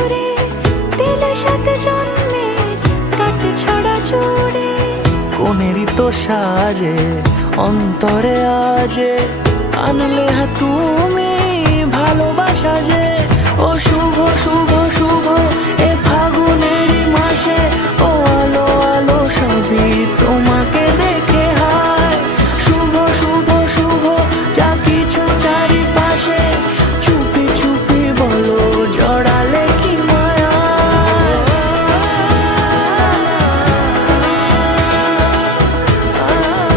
সুরে দিলে সাথে জন্মের কাট ছড়া জুড়ে। কোনেরই তো সাজে অন্তরে আজে আনলে তুমি ভালোবাসা যে। ও শুভ শুভ শুভ